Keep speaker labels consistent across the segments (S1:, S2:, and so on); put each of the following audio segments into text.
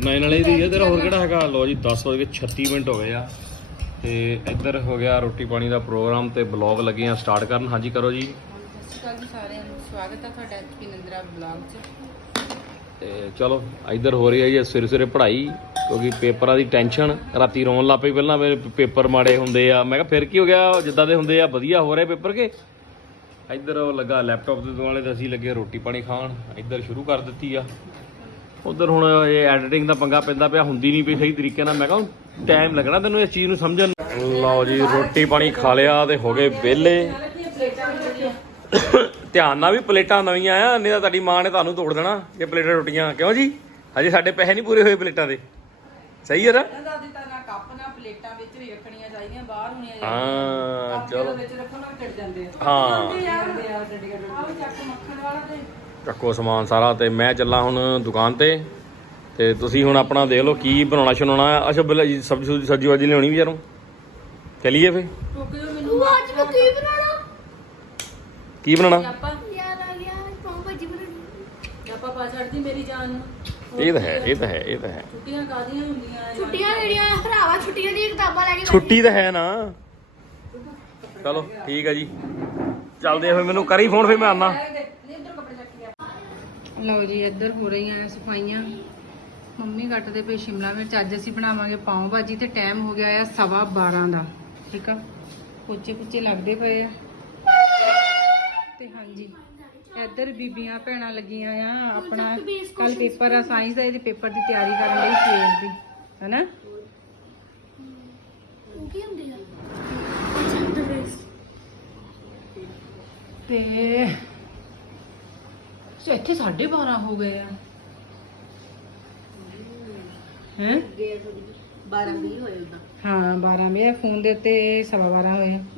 S1: 9 ਵਾਲੇ ਦੀ ਤੇਰਾ ਹੋਰ ਕਿਹੜਾ ਹੈਗਾ। ਲੋ ਜੀ 10:36 ਹੋ ਗਏ ਆ ਤੇ ਇੱਧਰ ਹੋ ਗਿਆ ਰੋਟੀ ਪਾਣੀ ਦਾ ਪ੍ਰੋਗਰਾਮ ਤੇ ਬਲੌਗ ਲੱਗੇ ਆ ਸਟਾਰਟ ਕਰਨ। ਹਾਂਜੀ ਕਰੋ ਜੀ।
S2: ਸਤਿ ਸ਼੍ਰੀ ਅਕਾਲ ਜੀ ਸਾਰਿਆਂ ਨੂੰ, ਸਵਾਗਤ ਹੈ ਤੁਹਾਡਾ ਐਚਪੀ ਨੰਦਰਾ ਬਲੌਗ 'ਚ।
S1: ਤੇ ਚਲੋ ਇੱਧਰ ਹੋ ਰਹੀ ਹੈ ਜੀ ਸਵੇਰੇ ਸਵੇਰੇ ਪੜ੍ਹਾਈ, ਕਿਉਂਕਿ ਪੇਪਰਾਂ ਦੀ ਟੈਨਸ਼ਨ। ਰਾਤੀ ਰੋਣ ਲੱਗ ਪਈ ਪਹਿਲਾਂ ਮੇਰੇ ਪੇਪਰ ਮਾੜੇ ਹੁੰਦੇ ਆ। ਮੈਂ ਕਿਹਾ ਫਿਰ ਕੀ ਹੋ ਗਿਆ, ਜਿੱਦਾਂ ਦੇ ਹੁੰਦੇ ਆ ਵਧੀਆ ਹੋ ਰਹੇ ਪੇਪਰ ਕੇ। ਇੱਧਰ ਉਹ ਲੱਗਾ ਲੈਪਟਾਪ ਦੇ ਦੁਆਲੇ ਤੇ ਅਸੀਂ ਲੱਗੇ ਰੋਟੀ ਪਾਣੀ ਖਾਣ। ਇੱਧਰ ਸ਼ੁਰੂ ਕਰ ਦਿੱਤੀ ਆ। ਉੱਧਰ ਹੁਣ ਇਹ ਐਡੀਟਿੰਗ ਦਾ ਪੰਗਾ ਪੈਂਦਾ ਪਿਆ, ਹੁੰਦੀ ਨਹੀਂ ਪਈ ਸਹੀ ਤਰੀਕੇ ਨਾਲ। ਮੈਂ ਕਿਹਾ ਟਾਈਮ ਲੱਗਣਾ ਤੈਨੂੰ ਇਸ ਚੀਜ਼ ਨੂੰ ਸਮਝਣ। ਲਓ ਜੀ ਰੋਟੀ ਪਾਣੀ ਖਾ ਲਿਆ ਤੇ ਹੋ ਗਏ ਵਿਹਲੇ। ਧਿਆਨ ਨਾਲ ਵੀ ਪਲੇਟਾਂ ਨਵੀਆਂ ਆ, ਨਹੀਂ ਤਾਂ ਤੁਹਾਡੀ ਮਾਂ ਨੇ ਤੁਹਾਨੂੰ ਤੋੜ ਦੇਣਾ ਇਹ ਪਲੇਟਾਂ ਰੋਟੀਆਂ। ਕਿਉਂ ਜੀ ਹਜੇ ਸਾਡੇ ਪੈਸੇ ਨਹੀਂ ਪੂਰੇ ਹੋਏ ਪਲੇਟਾਂ ਦੇ। ਸਹੀ ਹੈ ਨਾ। ਹਾਂ ਚਲੋ ਹਾਂ ਚੱਕੋ ਸਮਾਨ ਸਾਰਾ ਤੇ ਮੈਂ ਚੱਲਾਂ ਹੁਣ ਦੁਕਾਨ ਤੇ ਤੁਸੀਂ ਹੁਣ ਆਪਣਾ ਦੇਖ ਲਓ ਕੀ ਬਣਾਉਣਾ ਛਣਾਉਣਾ। ਅੱਛਾ ਸਬਜ਼ੀ ਵਾਜੀ ਲਿਆਉਣੀ ਵੀ ਯਾਰੋਂ। ਚੱਲੀਏ ਫਿਰ। ਕੀ ਬਣਾਉਣਾ? ਇਹ ਤਾਂ ਹੈ
S2: ਛੁੱਟੀਆਂ ਕਾਦੀਆਂ ਹੁੰਦੀਆਂ?
S3: ਛੁੱਟੀਆਂ ਜਿਹੜੀਆਂ ਭਰਾਵਾ ਛੁੱਟੀਆਂ ਦੀਆਂ ਕਿਤਾਬਾਂ ਲੈ ਕੇ
S1: ਛੁੱਟੀ ਤਾਂ ਹੈ ਨਾ। ਚਲੋ ਠੀਕ ਹੈ ਜੀ, ਚੱਲਦੇ ਆ ਫਿਰ। ਮੈਨੂੰ ਕਰੀ ਫੋਨ ਫਿਰ ਮੈਂ ਆਉਣਾ।
S2: ਲਓ ਜੀ ਇੱਧਰ ਹੋ ਰਹੀਆਂ ਸਫਾਈਆਂ। ਮੰਮੀ ਕੱਟਦੇ ਪਏ ਸ਼ਿਮਲਾ ਮਿਰਚ। ਅੱਜ ਅਸੀਂ ਬਣਾਵਾਂਗੇ ਪਾਉ ਭਾਜੀ ਤੇ ਟਾਈਮ ਹੋ ਗਿਆ ਆ 12:15 ਦਾ। ਠੀਕ ਆ, ਪੋਚੇ ਲੱਗਦੇ ਪਏ ਆ ਤੇ ਹਾਂਜੀ ਇੱਧਰ ਬੀਬੀਆਂ ਭੈਣਾਂ ਲੱਗੀਆਂ ਆ ਆਪਣਾ। ਕੱਲ ਪੇਪਰ ਆ ਸਾਇੰਸ ਦਾ, ਇਹਦੇ ਪੇਪਰ ਦੀ ਤਿਆਰੀ ਕਰਨ ਲਈ ਸਵੇਰ ਦੀ, ਹੈਨਾ।
S3: ਉਹ ਕੀ ਹੁੰਦੀ ਆ?
S2: ਤੇ ਇੱਥੇ 12:30 ਹੋ ਗਏ ਆ। ਹੈ
S3: 12:20 ਹੋਏ ਉਹਦਾ।
S2: ਹਾਂ 12 ਵਜੇ ਫੋਨ ਦੇ ਉੱਤੇ 12:15 ਹੋਏ ਆ।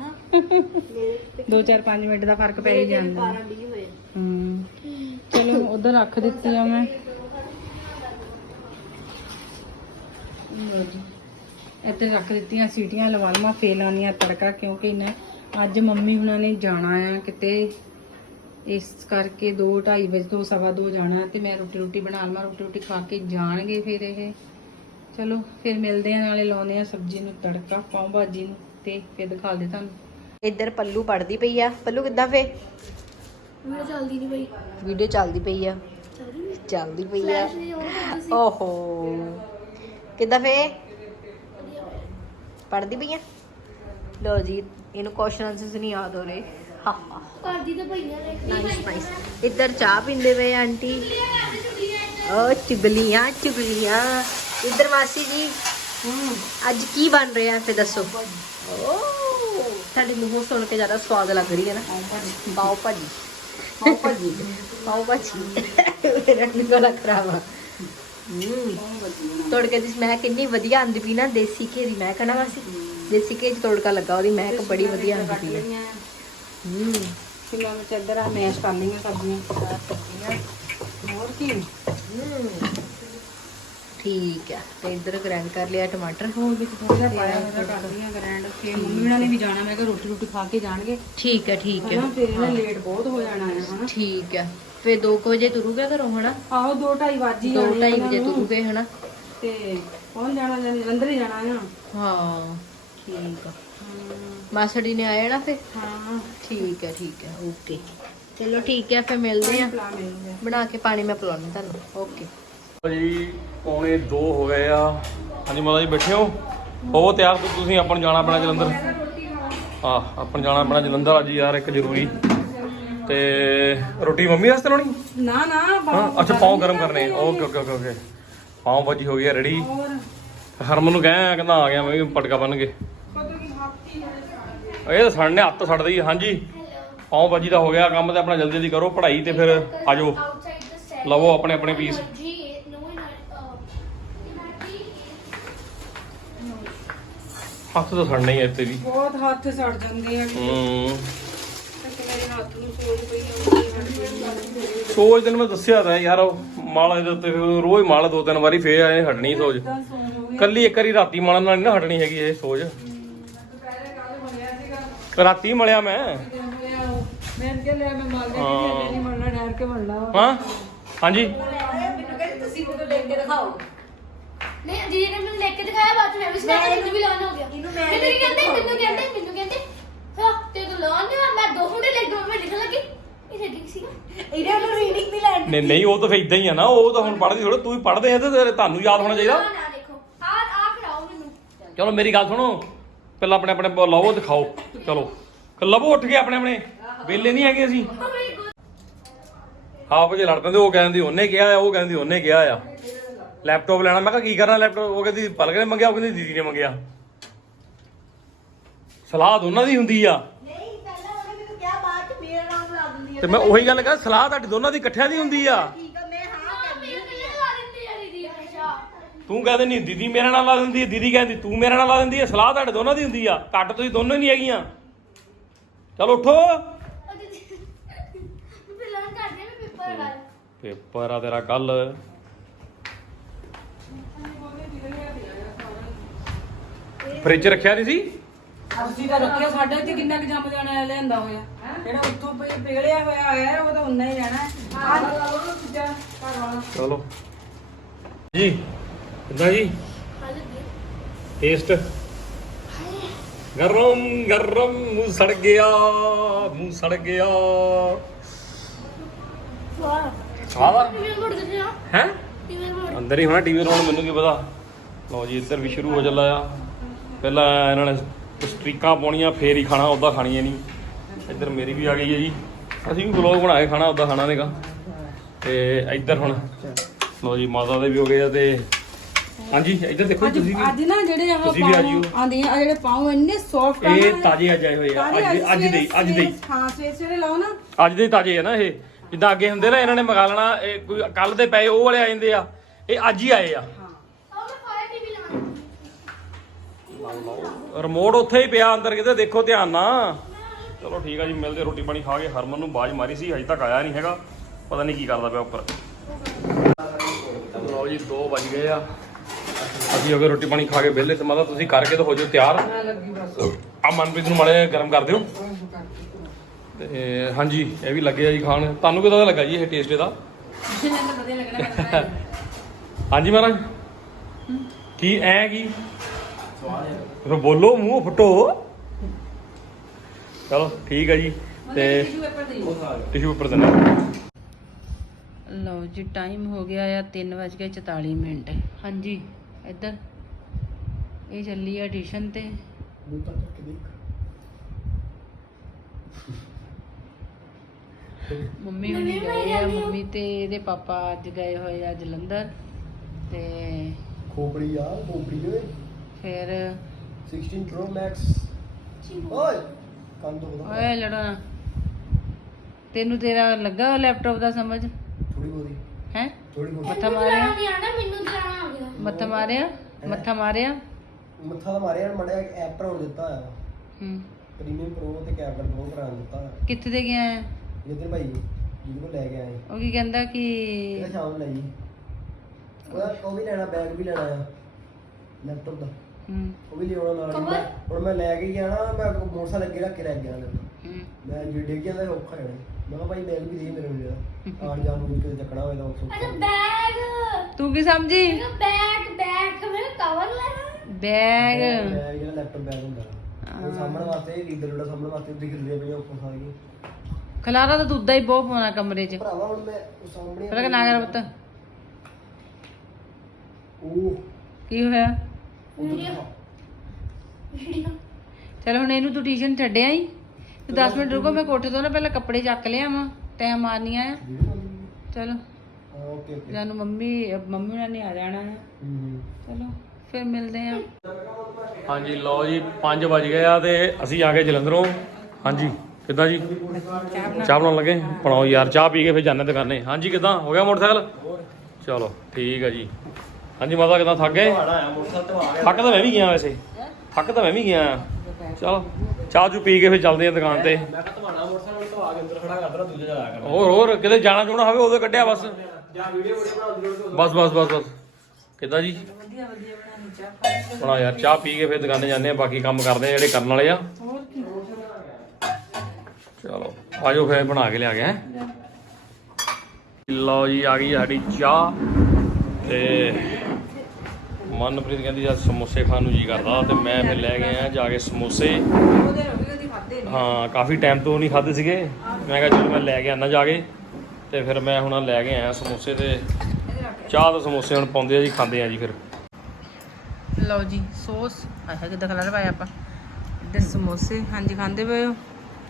S2: 2-4-5 ਮਿੰਟ ਦਾ ਫਰਕ ਪੈ ਹੀ ਜਾਂਦਾ।
S3: 12:20 ਹੋਏ।
S2: ਚਲੋ ਉਧਰ ਰੱਖ ਦਿੱਤੀ ਆ ਮੈਂ। ਇੱਥੇ ਰੱਖ ਦਿੱਤੀਆਂ ਸੀਟੀਆਂ ਲਵਾ ਲਵਾਂ, ਫੇਰ ਲਾਉਣੀਆਂ ਤੜਕਾ, ਕਿਉਂਕਿ ਨਾ ਅੱਜ ਮੰਮੀ ਹੁਣਾਂ ਨੇ ਜਾਣਾ ਆ ਕਿਤੇ, ਇਸ ਕਰਕੇ 2-2:30 ਵਜੇ ਤੋਂ 2:15 ਜਾਣਾ ਤੇ ਮੈਂ ਰੋਟੀ ਬਣਾ ਲਵਾਂ। ਰੋਟੀ ਖਾ ਕੇ ਜਾਣਗੇ ਫਿਰ ਇਹ। ਚਲੋ ਫਿਰ ਮਿਲਦੇ ਆ, ਨਾਲੇ ਲਾਉਂਦੇ ਆ ਸਬਜ਼ੀ ਨੂੰ ਤੜਕਾ, ਪਾਉ ਭਾਜੀ ਨੂੰ, ਤੇ ਫਿਰ ਦਿਖਾਉਂਦੇ ਤੁਹਾਨੂੰ।
S4: ਇੱਧਰ ਪੱਲੂ ਪੜਦੀ ਪਈ ਆ। ਪੱਲੂ ਕਿੱਦਾਂ ਫੇ?
S3: ਵੀਡੀਓ ਚੱਲਦੀ ਨਹੀਂ ਪਈ।
S4: ਵੀਡੀਓ ਚੱਲਦੀ ਪਈ ਆ। ਚੱਲਦੀ ਪਈ ਆ। ਓਹੋ ਕਿੱਦਾਂ ਫੇ ਪੜਦੀ ਪਈ ਆ? ਲੋ ਜੀ ਇਹਨੂੰ ਕੁਐਸਚਨ ਆਨਸਰਸ ਨਹੀਂ ਯਾਦ ਹੋ ਰਹੇ।
S3: ਕਰਦੀ ਤਾਂ ਪਈਆਂ ਨੇ।
S4: ਨਾਈਸ। ਇੱਧਰ ਚਾਹ ਪੀਂਦੇ ਪਏ ਆਂਟੀ। ਓ ਚੁਗਲੀਆਂ। ਇੱਧਰ ਮਾਸੀ ਜੀ ਅੱਜ ਕੀ ਬਣ ਰਿਹਾ ਫਿਰ ਦੱਸੋ। ਓ ਤੁਹਾਡੇ ਮੂੰਹੋਂ ਸੁਣ ਕੇ ਜ਼ਿਆਦਾ ਸਵਾਦ ਲੱਗ ਰਹੀ ਹੈ ਨਾ। ਪਾਓ ਭਾਜੀ ਮੇਰਾ ਨਿਕਲਾ ਖਰਾਬ ਆ। ਤੜਕੇ ਦੀ ਮੈਂ ਕਿੰਨੀ ਵਧੀਆ ਆਂਦੀ ਪਈ ਨਾ, ਦੇਸੀ ਘੇ ਦੀ। ਮੈਂ ਕਹਿਣਾ ਵਾਸੀ ਦੇਸੀ ਘੇ 'ਚ ਤੜਕਾ ਲੱਗਾ, ਉਹਦੀ ਮਹਿਕ ਬੜੀ ਵਧੀਆ ਆਂਦੀ ਪਈ ਹੈ।
S2: ਸ਼ਿਮਲਾ ਮਿਰਚ ਇੱਧਰ ਆ ਮੈਸ਼ ਕਰ ਲਈਆਂ ਸਬਜ਼ੀਆਂ। ਹੋਰ ਕੀ
S4: ਠੀਕ ਹੈ। ਤੇ ਇੱਧਰ ਗ੍ਰਾਈਂਡ ਕਰ ਲਿਆ ਟਮਾਟਰ।
S2: ਹੋਰ ਵਿੱਚ ਥੋੜਾ ਜਿਹਾ ਪਾਇਆ ਹੋਇਆ ਕਰਦੀਆਂ ਗ੍ਰੈਂਡ। ਫਿਰ ਮੰਮੀ ਉਹਨਾਂ ਨੇ ਵੀ ਜਾਣਾ, ਮੈਂ ਕਿਹਾ ਰੋਟੀ ਖਾ ਕੇ ਜਾਣਗੇ।
S4: ਠੀਕ ਹੈ
S2: ਫਿਰ ਇਹਨਾਂ ਲੇਟ ਬਹੁਤ ਹੋ ਜਾਣਾ ਹੈ ਹਨਾ।
S4: ਠੀਕ ਹੈ। ਫਿਰ 2 ਵਜੇ ਤੁਰੂਗਾ ਘਰੋਂ ਹਨਾ।
S2: ਆਹੋ 2-2:30 ਵੱਜ ਹੀ
S4: 2-2:30 ਵਜੇ ਤੁਰੂਗੇ ਹਨਾ।
S2: ਤੇ ਕੌਣ ਜਾਣਾ, ਜਲੰਧਰ ਹੀ ਜਾਣਾ ਆ।
S4: ਹਾਂ ਠੀਕ ਆ। ਮਾਸੜੀ ਨੇ ਆਇਆ ਨਾ ਫਿਰ।
S2: ਹਾਂ
S4: ਠੀਕ ਹੈ ਓਕੇ। ਚਲੋ ਠੀਕ ਹੈ ਫਿਰ ਮਿਲਦੇ ਆ। ਬਣਾ ਕੇ ਪਾਣੀ ਮੈਂ ਪਿਲਾਉਣੀ ਤੁਹਾਨੂੰ। ਓਕੇ
S1: ਜੀ 1:45 ਹੋ ਗਏ ਆ। ਹਾਂਜੀ ਮਾਤਾ ਜੀ ਬੈਠੇ ਹੋ ਤਿਆਰ? ਤੁਸੀਂ ਆਪਾਂ ਨੂੰ ਜਾਣਾ ਪੈਣਾ ਜਲੰਧਰ। ਆਪਾਂ ਨੂੰ ਜਾਣਾ ਪੈਣਾ ਜਲੰਧਰ ਅੱਜ ਯਾਰ, ਇੱਕ ਜ਼ਰੂਰੀ। ਤੇ ਰੋਟੀ ਮੰਮੀ ਵਾਸਤੇ ਲਾਉਣੀ?
S2: ਨਾ
S1: ਅੱਛਾ ਪਾਉ ਗਰਮ ਕਰਨੇ। ਓਕੇ ਪਾਉ ਭਾਜੀ ਹੋ ਗਿਆ ਰੈਡੀ। ਹਰਮਨ ਨੂੰ ਕਹਿੰਦਾ ਆ ਗਿਆ ਮੈਂ ਵੀ। ਪਟਕਾ ਬੰਨ ਕੇ ਇਹ ਤਾਂ ਸੜਨੇ ਹੱਥ ਸੜਦੇ ਹੀ। ਹਾਂਜੀ ਪਾਉ ਭਾਜੀ ਦਾ ਹੋ ਗਿਆ ਕੰਮ। ਤੇ ਆਪਣਾ ਜਲਦੀ ਕਰੋ ਪੜ੍ਹਾਈ ਤੇ ਫਿਰ ਆ ਜਾਓ ਲਵੋ ਆਪਣੇ ਪੀਸ। ਹੱਥ ਤਾਂ ਸੜਨਾ ਹੀ ਇੱਥੇ ਵੀ
S2: ਬਹੁਤ। ਹੱਥ ਸੜ ਜਾਂਦੇ ਆ। ਮੇਰੇ ਹੱਥ ਨੂੰ ਸੋਜ ਪਈ ਆ।
S1: ਸੋਜ ਤੈਨੂੰ ਮੈਂ ਦੱਸਿਆ ਤਾਂ ਯਾਰ, ਮਾਲਾ ਦੇ ਉੱਤੇ ਰੋਜ਼ ਮਾਲਾ 2-3 ਵਾਰੀ ਫੇਰ ਆਏ ਹਟਣੀ ਸੋਜ। ਕੱਲੀ ਇੱਕ ਵਾਰੀ ਰਾਤੀ ਮਾਲਾ ਨਾਲ ਨਹੀਂ ਨਾ ਹਟਣੀ ਹੈਗੀ ਇਹ ਸੋਜ। ਰਾਤੀ ਮਲਿਆ ਮੈਂ। ਹਾਂ ਹਾਂਜੀ
S4: ਤੁਸੀਂ ਮੈਨੂੰ ਦੇਖ ਕੇ ਦਿਖਾਓ।
S3: ਨਹੀਂ ਜੀ ਨੇ ਮੈਨੂੰ ਲਿਖ ਕੇ ਦਿਖਾਇਆ ਬਾਅਦ ਮੈਂ ਵੀ ਸੁਣਾਇਆ ਮੈਨੂੰ ਵੀ ਲਾਉਣ ਹੋ ਗਿਆ
S4: ਇਹਨੂੰ
S3: ਮੈਂ ਤੇਰੀ ਮੈਨੂੰ ਕਹਿੰਦੇ ਹਾਂ ਤੇ ਤੂੰ ਲਾਉਣ ਨਹੀਂ ਮੈਂ 2 ਘੰਟੇ ਲਿਖ ਦਵਾਂ ਮੈਂ ਲਿਖਣ ਲੱਗੀ ਇਹ ਠੀਕ ਸੀ
S4: ਇਹਦੇ ਨੂੰ ਰੀਡਿੰਗ ਵੀ ਲੈਣ
S1: ਨਹੀਂ ਨਹੀਂ ਉਹ ਤਾਂ ਫਿਰ ਇਦਾਂ ਹੀ ਆ ਨਾ, ਉਹ ਤਾਂ ਹੁਣ ਪੜ੍ਹਦੀ ਥੋੜਾ, ਤੂੰ ਹੀ ਪੜ੍ਹਦੇ ਆ ਤੇ ਤੁਹਾਨੂੰ ਯਾਦ ਹੋਣਾ ਚਾਹੀਦਾ।
S3: ਨਾ ਦੇਖੋ ਆ ਖੜਾਓ ਮੈਨੂੰ
S1: ਚਲੋ ਮੇਰੀ ਗੱਲ ਸੁਣੋ, ਪਹਿਲਾਂ ਆਪਣੇ ਆਪਣੇ ਲਵੋ ਦਿਖਾਓ, ਚਲੋ ਲਵੋ ਉੱਠ ਕੇ ਆਪਣੇ ਆਪਣੇ, ਵੇਲੇ ਨਹੀਂ ਹੈਗੇ ਅਸੀਂ। ਆਪ ਜੇ ਲੜ ਪੈਂਦੇ, ਉਹ ਕਹਿੰਦੀ ਉਹਨੇ ਕਿਹਾ ਆ, ਉਹ ਕਹਿੰਦੀ ਉਹਨੇ ਕਿਹਾ ਆ ਲੈਪਟਾਪ ਲੈਣਾ। ਮੈਂ ਕਿਹਾ ਕੀ ਕਰਨਾ ਲੈਪਟਾਪ, ਉਹ ਕਹਿੰਦੀ ਪਲਕ ਨੇ ਮੰਗਿਆ, ਉਹ ਕਹਿੰਦੀ ਦੀਦੀ ਨੇ ਮੰਗਿਆ। ਸਲਾਹ ਦੋਨਾਂ ਦੀ ਹੁੰਦੀ ਆ।
S4: ਨਹੀਂ ਪਹਿਲਾਂ ਉਹਨੇ ਮੈਨੂੰ ਕਿਹਾ ਬਾਅਦ ਚ ਮੇਰਾ ਨਾਮ ਲਾ ਦਿੰਦੀ
S1: ਤੇ ਮੈਂ ਉਹੀ ਗੱਲ ਕਹਾਂ, ਸਲਾਹ ਤੁਹਾਡੀ ਦੋਨਾਂ ਦੀ ਇਕੱਠਿਆਂ ਦੀ ਹੁੰਦੀ ਆ।
S4: ਠੀਕ ਆ ਮੈਂ ਹਾਂ
S3: ਮੈਨੂੰ ਕਿਹਨੇ ਲਾ ਦਿੰਦੀ ਆ ਦੀਦੀ ਹਮੇਸ਼ਾ
S1: ਤੂੰ ਕਹਿੰਦੇ ਨਹੀਂ ਦੀਦੀ ਮੇਰੇ ਨਾਲ ਲਾ ਦਿੰਦੀ ਹੈ, ਦੀਦੀ ਕਹਿੰਦੀ ਤੂੰ ਮੇਰੇ ਨਾਲ ਲਾ ਦਿੰਦੀ ਹੈ। ਸਲਾਹ ਤੁਹਾਡੇ ਦੋਨਾਂ ਦੀ ਹੁੰਦੀ ਆ, ਘੱਟ ਤੁਸੀਂ ਦੋਨੋਂ ਹੀ ਨਹੀਂ ਹੈਗੀਆਂ। ਚਲੋ ਉੱਠੋ,
S3: ਪਹਿਲਾਂ ਕਰਦੇ ਮੈਂ ਪੇਪਰ ਕਰ
S1: ਪੇਪਰ ਆ ਤੇਰਾ ਕੱਲ। ਫ੍ਰਿਜ ਰੱਖਿਆ ਨਹੀਂ ਸੀ?
S2: ਅਸੀਂ ਤਾਂ ਰੱਖਿਆ, ਸਾਡੇ ਇੱਥੇ ਕਿੰਨਾ ਕੁ ਜੰਮ ਜਾਣਾ ਲਿਆਂਦਾ ਹੋਇਆ, ਜਿਹੜਾ ਉੱਥੋਂ ਪਿਘਲਿਆ ਹੋਇਆ ਹੈ ਉਹ ਤਾਂ ਉਨਾ ਹੀ ਰਹਿਣਾ।
S1: ਚਲੋ ਜੀ, ਕਿੱਦਾਂ ਜੀ ਟੇਸਟ? ਗਰਮ ਗਰਮ, ਮੂੰਹ ਸੜ ਗਿਆ, ਮੂੰਹ ਸੜ ਗਿਆ।
S3: ਵਾਹ
S1: ਸਵਾਦ ਆ?
S3: ਕਿਵੇਂ ਮੁੜ ਗਏ ਆ
S1: ਹੈ
S3: ਕਿਵੇਂ ਮੁੜ
S1: ਅੰਦਰ ਹੀ ਹੋਣਾ ਟੀਵੀ ਲਾਉਣ, ਮੈਨੂੰ ਕੀ ਪਤਾ। ਲਓ ਜੀ ਇੱਧਰ ਵੀ ਸ਼ੁਰੂ ਹੋ ਚੱਲਾ ਆ। ਪਹਿਲਾਂ ਇਹਨਾਂ ਨੇ ਸਟ੍ਰੀਕਾਂ ਪਾਉਣੀਆਂ, ਫੇਰ ਹੀ ਖਾਣਾ, ਉੱਦਾਂ ਖਾਣੀਆਂ ਨਹੀਂ। ਇੱਧਰ ਮੇਰੀ ਵੀ ਆ ਗਈ ਹੈ ਜੀ, ਅਸੀਂ ਵੀ ਵਲੌਗ ਬਣਾ ਕੇ ਖਾਣਾ, ਉੱਦਾਂ ਖਾਣਾ ਨਹੀਂਗਾ। ਤੇ ਇੱਧਰ ਹੁਣ ਲਓ ਜੀ ਮਾਤਾ ਦੇ ਵੀ ਹੋ ਗਏ ਆ। ਤੇ ਹਾਂਜੀ ਇੱਧਰ ਦੇਖੋ ਤੁਸੀਂ ਵੀ,
S2: ਅੱਜ ਨਾ ਜਿਹੜੇ ਆਹ
S1: ਤੁਸੀਂ ਵੀ ਆ ਜਿਓ।
S2: ਆਂਦੀਆਂ ਆ ਜਿਹੜੇ ਪਾਉ ਇੰਨੇ ਸੌਫਟ ਆ,
S1: ਇਹ ਤਾਜ਼ੇ ਅੱਜ ਆਏ ਹੋਏ ਆ, ਅੱਜ ਦੇ
S2: ਹਾਂ ਸਵੇਰੇ ਲਾਓ ਨਾ,
S1: ਅੱਜ ਦੇ ਤਾਜ਼ੇ ਆ ਨਾ ਇਹ। ਜਿੱਦਾਂ ਅੱਗੇ ਹੁੰਦੇ ਨਾ ਇਹਨਾਂ ਨੇ ਮੰਗਾ ਲੈਣਾ, ਇਹ ਕੋਈ ਕੱਲ ਦੇ ਪਏ ਉਹ ਵਾਲੇ ਆ ਜਾਂਦੇ ਆ, ਇਹ ਅੱਜ ਹੀ ਆਏ ਆ।
S3: ਆਹ ਮੈਂ ਫਾਇਰ ਟੀਵੀ ਲਾਉਣਾ
S1: ਰਿਮੋਟ ਉੱਥੇ ਹੀ ਪਿਆ ਅੰਦਰ ਕਿਤੇ, ਦੇਖੋ ਧਿਆਨ ਨਾਲ। ਚਲੋ ਠੀਕ ਆ ਜੀ, ਮਿਲਦੇ ਰੋਟੀ ਪਾਣੀ ਖਾ ਕੇ। ਹਰਮਨ ਨੂੰ ਬਾਜ਼ ਮਾਰੀ ਸੀ, ਅਜੇ ਤੱਕ ਆਇਆ ਨਹੀਂ ਹੈਗਾ, ਪਤਾ ਨਹੀਂ ਕੀ ਕਰਦਾ ਪਿਆ ਉੱਪਰ। ਲਓ ਜੀ 2 ਵੱਜ ਗਏ ਆ, ਅਸੀਂ ਹੋ ਗਏ ਰੋਟੀ ਪਾਣੀ ਖਾ ਕੇ ਵਿਹਲੇ। ਤੇ ਮਾਤਾ ਤੁਸੀਂ ਕਰਕੇ ਤਾਂ ਹੋ ਜਾਓ ਤਿਆਰ। ਆ ਮਨਪ੍ਰੀਤ ਨੂੰ ਮਾੜੇ ਗਰਮ ਕਰ ਦਿਓ। ਤੇ ਹਾਂਜੀ ਇਹ ਵੀ ਲੱਗੇ ਆ ਜੀ ਖਾਣ। ਤੁਹਾਨੂੰ ਕਿਦਾਂ ਦਾ ਲੱਗਾ ਜੀ ਇਹ ਟੇਸਟ ਇਹਦਾ? ਹਾਂਜੀ ਮਹਾਰਾਜ ਕੀ ਐ ਕੀ ਫਿਰ ਬੋਲੋ, ਮੂੰਹ ਫੁੱਟੋ। ਚਲੋ ਠੀਕ ਹੈ ਜੀ। ਤੇ ਟਿਸ਼ੂ ਪੇਪਰ ਦੇਣਾ।
S2: ਲਓ ਜੀ ਟਾਈਮ ਹੋ ਗਿਆ ਆ 3:44। ਹਾਂਜੀ ਇੱਧਰ ਇਹ ਚੱਲੀ ਆ ਟਿਊਸ਼ਨ ਤੇ। ਮੰਮੀ ਹੁਣੀ ਗਏ ਆ, ਮੰਮੀ ਤੇ ਇਹਦੇ ਪਾਪਾ ਅੱਜ ਗਏ ਹੋਏ ਆ ਜਲੰਧਰ। ਤੇ
S5: ਖੋਪੜੀ ਆ, ਖੋਪੜੀ ਓਏ।
S2: ਫਿਰ
S5: 16 Pro Max ਓਏ ਕੰਨ ਤੋਂ ਬੋਲ
S2: ਓਏ ਲੜਨਾ, ਤੈਨੂੰ ਤੇਰਾ ਲੱਗਾ ਲੈਪਟਾਪ ਦਾ ਸਮਝ?
S5: ਥੋੜੀ ਬੋਲੀ
S2: ਹੈ
S5: ਥੋੜੀ ਬੋਲੀ
S2: ਮੱਥਾ ਮਾਰਿਆ,
S3: ਨਹੀਂ ਆਣਾ ਮੈਨੂੰ ਚਲਾਣਾ ਆ ਗਿਆ
S2: ਮੱਥਾ ਮਾਰਿਆ, ਮੱਥਾ ਮਾਰਿਆ।
S5: ਮੱਥਾ ਤਾਂ ਮਾਰਿਆ, ਮੜਿਆ ਐਪ ਭਰਾਉਣ ਦਿੱਤਾ ਆ,
S2: ਹੂੰ
S5: ਪ੍ਰੀਮੀਅਮ ਪ੍ਰੋ ਤੇ ਕੈਪਟਨ ਪ੍ਰੋ ਭਰਾਉਣ ਦਿੱਤਾ ਆ।
S2: ਕਿੱਥੇ ਤੇ ਗਿਆ ਹੈ?
S5: ਜਿੱਦਣ ਭਾਈ ਜਿਹਦੇ ਕੋਲ ਲੈ ਕੇ ਆਏ
S2: ਉਹ ਕੀ ਕਹਿੰਦਾ ਕਿ
S5: ਇਹਦਾ ਸ਼ਾਮ ਨੂੰ ਲਈ ਉਹਦਾ ਉਹ ਵੀ ਲੈਣਾ, ਬੈਗ ਵੀ ਲੈਣਾ ਆ ਲੈਪਟਾਪ ਦਾ,
S2: ਹੂੰ
S5: ਉਹ ਵੀ ਲਿਆਉਣਾ ਨਾਲ ਹੀ।
S3: Cover?
S5: ਹੁਣ ਮੈਂ ਲੈ ਕੇ ਗਿਆ ਨਾ, ਮੈਂ ਮੋਟਰਸਾਈਕਲ ਅੱਗੇ ਰੱਖ ਕੇ ਲੈ ਗਿਆ ਲੈਪਟਾਪ।
S2: ਹੂੰ
S5: ਮੈਂ ਜੇ ਡਿੱਗ ਗਿਆ ਤਾਂ ਔਖਾ ਹੋਣਾ। ਮੈਂ ਕਿਹਾ ਭਾਈ ਬੈਗ ਵੀ ਦੇ ਮੇਰੇ ਨੂੰ, ਆਣ ਜਾਣ ਨੂੰ ਕਿਤੇ ਚੱਕਣਾ ਹੋਵੇ ਤਾਂ ਔਖਾ।
S3: ਅੱਛਾ ਬੈਗ
S2: ਤੂੰ ਕੀ ਸਮਝੀ?
S3: ਬੈਗ ਮੈਂ ਕਵਰ ਲੈਣਾ
S2: ਬੈਗ
S5: ਬੈਗ ਜਿਹੜਾ ਲੈਪਟਾਪ ਬੈਗ ਹੁੰਦਾ ਉਹ ਸਾਹਮਣੇ ਵਾਸਤੇ, ਲੀਡਰ ਜਿਹੜਾ ਸਾਹਮਣੇ ਵਾਸਤੇ ਉਹਦੀ ਖਰੀਦਦੇ ਪਈਆਂ ਉੱਪਰ ਸਾਰੀਆਂ।
S2: ਖਲਾਰਾ ਤਾਂ ਤੂੰ ਉਦਾਂ ਹੀ ਬਹੁਤ ਪਾਉਣਾ ਕਮਰੇ 'ਚ।
S5: ਭਰਾਵਾ ਹੁਣ ਮੈਂ ਉਹ ਸਾਹਮਣੇ
S2: ਪਤਾ ਨਾ ਕਰ ਪੁੱਤ
S5: ਉਹ
S2: ਕੀ ਹੋਇਆ?
S3: ਵੀਡੀਓ
S2: ਚਲ ਹੁਣ ਇਹਨੂੰ ਤੂੰ ਟਿਊਸ਼ਨ ਛੱਡਿਆ ਹੀ, ਤੂੰ 10 ਮਿੰਟ ਰੁਕੋ, ਮੈਂ ਕੋਠੇ ਤੋਂ ਨਾ ਪਹਿਲਾਂ ਕੱਪੜੇ ਚੱਕ ਲਿਆਵਾਂ, ਟਾਈਮ ਮਾਰਨੀਆਂ ਆ। ਚਲੋ
S5: ਓਕੇ ਓਕੇ।
S2: ਜਾਨੂੰ ਮੰਮੀ ਉਹਨਾਂ ਨੇ ਆ ਜਾਣਾ ਹੈ। ਚਲੋ ਫਿਰ ਮਿਲਦੇ ਆ।
S1: ਹਾਂਜੀ ਲਓ ਜੀ 5 ਵੱਜ ਗਏ ਆ ਤੇ ਅਸੀਂ ਆ ਗਏ ਜਲੰਧਰੋਂ। ਹਾਂਜੀ ਕਿੱਦਾਂ ਜੀ? ਚਾਹ ਬਣਾਉਣ ਲੱਗੇ? ਬਣਾਓ ਯਾਰ, ਚਾਹ ਪੀ ਕੇ ਫਿਰ ਜਾਣੇ ਦੁਕਾਨੇ। ਹਾਂਜੀ ਕਿੱਦਾਂ ਹੋ ਗਿਆ ਮੋਟਰਸਾਈਕਲ? ਚਲੋ ਠੀਕ ਹੈ ਜੀ। ਹਾਂਜੀ ਮਾਤਾ ਕਿੱਦਾਂ, ਥੱਕ ਗਏ? ਥੱਕ ਤਾਂ ਮੈਂ ਵੀ ਗਿਆ ਵੈਸੇ, ਥੱਕ ਤਾਂ ਮੈਂ ਵੀ ਗਿਆ। ਚਲੋ ਚਾਹ ਚੂ ਪੀ ਕੇ ਫਿਰ ਚੱਲਦੇ ਆ ਦੁਕਾਨ ਤੇ। ਹੋਰ ਕਿਤੇ ਜਾਣਾ ਚੋਣਾ ਹੋਵੇ ਉਦੋਂ ਕੱਢਿਆ ਬਸ। ਬਸ ਕਿੱਦਾਂ ਜੀ? ਬਣਾ ਯਾਰ ਚਾਹ ਪੀ ਕੇ ਫਿਰ ਦੁਕਾਨੇ ਜਾਂਦੇ ਆ, ਬਾਕੀ ਕੰਮ ਕਰਦੇ ਆ ਜਿਹੜੇ ਕਰਨ ਵਾਲੇ ਆ। ਚਲੋ ਆਜੋ ਫਿਰ ਬਣਾ ਕੇ ਲਿਆ ਗਿਆ। ਲਓ ਜੀ ਆ ਗਈ ਸਾਡੀ ਚਾਹ ਤੇ ਮਨਪ੍ਰੀਤ ਕਹਿੰਦੀ ਅੱਜ ਸਮੋਸੇ ਖਾਣ ਨੂੰ ਜੀ ਕਰਦਾ ਤੇ ਮੈਂ ਫਿਰ ਲੈ ਕੇ ਆਇਆ ਜਾ ਕੇ ਸਮੋਸੇ। ਹਾਂ ਕਾਫੀ ਟਾਈਮ ਤੋਂ ਨਹੀਂ ਖਾਦੇ ਸੀਗੇ, ਮੈਂ ਕਿਹਾ ਚਲੋ ਮੈਂ ਲੈ ਕੇ ਆਣਾ ਜਾ ਕੇ। ਤੇ ਫਿਰ ਮੈਂ ਹੁਣ ਲੈ ਕੇ ਆਇਆ ਸਮੋਸੇ ਤੇ ਚਾਹ ਤੋਂ ਸਮੋਸੇ ਹੁਣ ਪਾਉਂਦੇ ਆ ਜੀ, ਖਾਂਦੇ ਆ ਜੀ ਫਿਰ।
S2: ਲਓ ਜੀ ਸੌਸ ਆਹ ਕਿੱਦਾਂ ਕਲਰ ਪਾਇਆ ਆਪਾਂ। ਇੱਧਰ ਸਮੋਸੇ ਹਾਂਜੀ ਖਾਂਦੇ ਪਏ ਹੋ,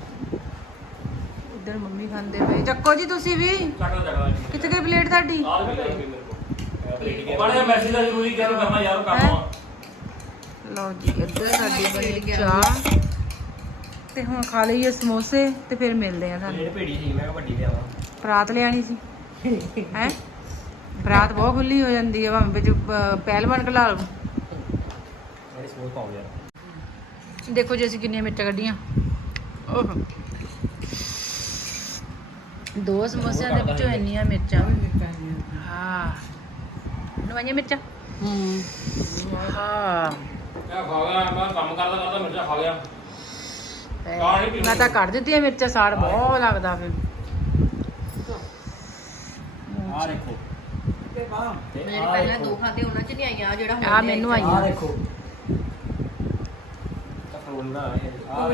S2: ਇੱਧਰ ਮੰਮੀ ਖਾਂਦੇ ਪਏ। ਚੱਕੋ ਜੀ ਤੁਸੀਂ ਵੀ। ਕਿੱਥੇ ਗਈ ਪਲੇਟ ਤੁਹਾਡੀ? ਲਓ ਜੀ ਇੱਧਰ ਸਾਡੀ ਬਣੀ ਚਾਹ ਤੇ ਹੁਣ ਖਾ ਲਈਏ ਸਮੋਸੇ ਤੇ ਫਿਰ ਮਿਲਦੇ ਆ ਤੁਹਾਨੂੰ।
S5: ਭੇੜੀ ਸੀ, ਮੈਂ ਵੱਡੀ ਲਿਆਵਾਂ।
S2: ਬਰਾਤ ਲਿਆਣੀ ਸੀ ਹੈ। ਬਰਾਤ ਬਹੁਤ ਖੁੱਲੀ ਹੋ ਜਾਂਦੀ ਹੈ, ਭਾਵੇਂ ਵਿੱਚ ਪਹਿਲਵਾਨ ਘਲਾ ਲਓ।
S5: ਮੇਰੇ ਸਮੋਸ ਪਾਓ ਯਾਰ।
S2: ਦੇਖੋ ਜੀ ਅਸੀਂ ਕਿੰਨੀਆਂ ਮਿਰਚਾਂ ਕੱਢੀਆਂ। ਓਹ 2 ਸਮੋਸਿਆਂ ਦੇ ਵਿੱਚੋਂ ਇੰਨੀਆਂ ਮਿਰਚਾਂ। ਹਾਂ ਨਵਾਈਆਂ ਮਿਰਚਾਂ। ਵਾਹ
S1: ਮੈਂ ਕੰਮ ਕਰਦਾ ਮਿਰਚਾਂ ਖਾ ਗਿਆ।
S2: ਮੈਂ ਤਾਂ ਕੱਢ ਦਿੱਤੀਆਂ ਮਿਰਚਾਂ, ਸਾੜ ਬਹੁਤ ਲੱਗਦਾ ਫਿਰ।
S5: ਆ ਦੇਖੋ
S4: ਮੇਰੇ ਪਹਿਲਾਂ 2 ਖਾਦੇ ਉਹਨਾਂ ਚ ਨਹੀਂ ਆਈਆਂ, ਜਿਹੜਾ
S2: ਆ ਮੈਨੂੰ
S5: ਆ
S2: ਆਈਆਂ।
S5: ਦੇਖੋ ਕਫਰੋਲ ਨਾ ਆ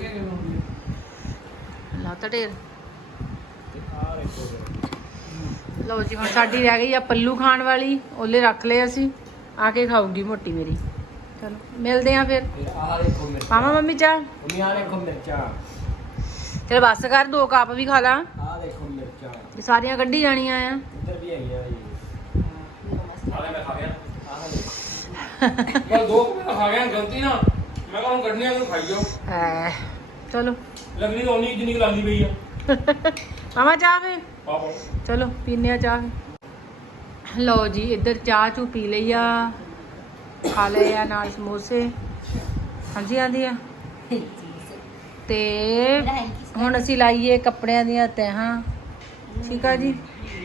S2: ਲਾਤਾ ਢੇਰ।
S5: ਆ ਦੇਖੋ।
S2: ਲਓ ਜੀ ਹੁਣ ਸਾਡੀ ਰਹਿ ਗਈ ਆ ਪੱਲੂ ਖਾਣ ਵਾਲੀ, ਉਹਲੇ ਰੱਖ ਲਏ ਅਸੀਂ, ਆ ਕੇ ਖਾਊਗੀ ਮੋਟੀ ਮੇਰੀ। ਚਲੋ ਮਿਲਦੇ ਆ ਫਿਰ।
S5: ਆ ਦੇਖੋ ਮਿਰਚਾਂ।
S2: ਮਾਮਾ ਮੰਮੀ ਚਾਹ।
S5: ਮੰਮੀ ਆ ਦੇਖੋ ਮਿਰਚਾਂ।
S2: ਚਲ ਬਸ ਕਰ, 2 ਕੱਪ ਵੀ ਖਾ ਲਾ।
S5: ਆ ਦੇਖੋ ਮਿਰਚਾਂ।
S2: ਇਹ ਸਾਰੀਆਂ ਕੱਢੀ ਜਾਣੀਆਂ ਆ।
S5: ਇੱਧਰ ਵੀ ਹੈਗੀਆਂ ਜੀ।
S1: ਮੈਂ ਖਾ ਗਿਆ।
S5: ਆਹ ਦੇਖੋ।
S1: ਮੈਂ 2 ਖਾ ਗਿਆ ਗਲਤੀ ਨਾਲ। ਮੈਂ ਕਿਹਾ ਹੁਣ ਕੱਢਣੀਆਂ ਨੂੰ ਖਾਈ ਜਾਓ।
S2: ਐ ਚਲੋ
S1: ਲੱਗਣੀ ਤਾਂ ਉਨੀ ਜਿੰਨੀ ਲੱਗਦੀ ਪਈ ਆ।
S2: ਮਾਮਾ ਚਾਹ ਫੇ।
S1: ਆਹੋ
S2: ਚਲੋ ਪੀਨੇ ਆ ਚਾਹ। ਲਓ ਜੀ ਇੱਧਰ ਚਾਹ ਚੂ ਪੀ ਲਈ ਆ, ਖਾ ਲਏ ਆ ਨਾਲ ਸਮੋਸੇ। ਹਾਂਜੀ ਆਂਦੀ ਆ। ਤੇ ਹੁਣ ਅਸੀਂ ਲਾਈਏ ਕੱਪੜਿਆਂ ਦੀਆਂ ਤਹਿਾਂ। ਠੀਕ ਆ ਜੀ।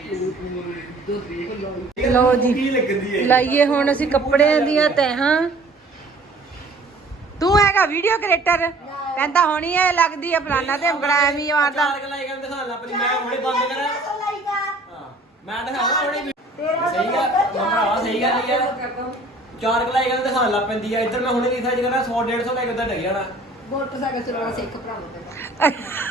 S2: ਲਓ ਜੀ ਲਾਈਏ ਹੁਣ ਅਸੀਂ ਕੱਪੜਿਆਂ ਦੀਆਂ ਤਹਿਾਂ। ਤੂੰ ਹੈਗਾ ਵੀਡੀਓ ਕ੍ਰੀਏਟਰ, ਕਹਿੰਦਾ ਹੋਣੀ ਐ ਲੱਗਦੀ ਐ ਫਲਾਨਾ ਤੇ ਅੰਗੜਾ ਐਵੇਂ ਮਾਰਦਾ।
S5: ਕਲਾਈ ਕਰਨ ਦਿਖਾ ਲਾ ਮੈਂ ਹੁਣੇ ਬੰਦ ਕਰਾਂ। ਹਾਂ ਮੈਂ ਦਿਖਾਵਾਂ ਹੁਣੇ। ਸਹੀ ਗੱਲ ਭਰਾਵਾ, ਸਹੀ ਗੱਲ ਹੀ ਆ। 4 ਕਲਾਈ ਕਰਨ ਦਿਖਾਣ ਲੱਗ ਪੈਂਦੀ ਆ। ਇੱਧਰ ਮੈਂ ਹੁਣੇ ਰਿਸਰਚ ਕਰਾਂ 100 150 ਲੈ ਕੇ ਉਧਰ ਡਿੱਗ ਜਾਣਾ।
S4: ਮੋਟਰਸਾਈਕਲ ਚਲਾਉਣਾ ਸਿੱਖ ਭਰਾਵਾ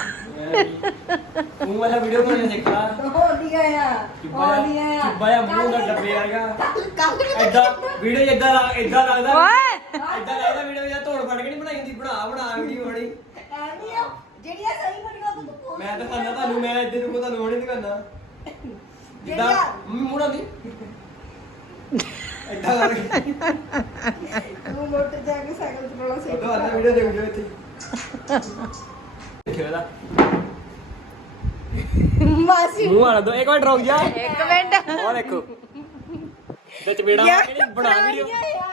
S5: ਤੂੰ ਵਾਲਾ ਵੀਡੀਓ ਬਣਾਉਣਾ ਸਿੱਖ ਲਾ।
S4: ਹੋਣੀ ਆ
S5: ਚੁੱਬਾ ਮੂੰਹ ਦਾ ਡੱਬੇ ਵਰਗਾ।
S4: ਕੱਲ
S5: ਐਦਾਂ ਵੀਡੀਓ ਇਦਾਂ ਲੱਗਦਾ।
S2: ਓਏ
S5: ਇਦਾਂ ਲੱਗਦਾ ਵੀਡੀਓ ਜਾਂ ਧੋੜ ਫੜ ਕੇ ਨਹੀਂ ਬਣਾਈ ਹੁੰਦੀ। ਬਣਾ ਵੀਡੀਓ ਬਣੀ।
S4: ਐਵੇਂ ਆ ਜਿਹੜੀਆਂ ਸਹੀ ਬਣੀਆਂ ਉਹ ਤੂੰ
S5: ਮੈਂ ਦਿਖਾਣਾ ਤੁਹਾਨੂੰ। ਮੈਂ ਇੱਧਰ ਨੂੰ ਤੁਹਾਨੂੰ ਹੁਣੇ ਦਿਖਾਣਾ। ਜਿੱਦਾਂ ਮੂੰਹ ਦੀ ਇਦਾਂ ਲੱਗ
S4: ਤੂੰ ਮੋਟਰਸਾਈਕਲ ਚਲਾਉਣਾ ਸਿੱਖ
S5: ਉਹ ਵਾਲਾ ਵੀਡੀਓ ਦੇਖ ਲਿਓ ਇੱਥੇ। ਦੇਖਿਓ ਇਹਦਾ
S4: ਮਾਸੀ
S5: ਮੂੰਹ ਵਾਲਾ ਦੋ। ਇੱਕ ਮਿੰਟ ਰੁਕ ਜਾ।
S2: 1 ਮਿੰਟ।
S5: ਉਹ ਦੇਖੋ ਤੇ ਚਪੇੜਾ ਮਾਰ ਕੇ ਨਹੀਂ ਬਣਾ ਵੀਡੀਓ।